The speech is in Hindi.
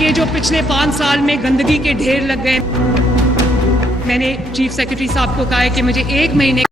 ये जो पिछले 5 साल में गंदगी के ढेर लग गए, मैंने चीफ सेक्रेटरी साहब को कहा है कि मुझे 1 महीने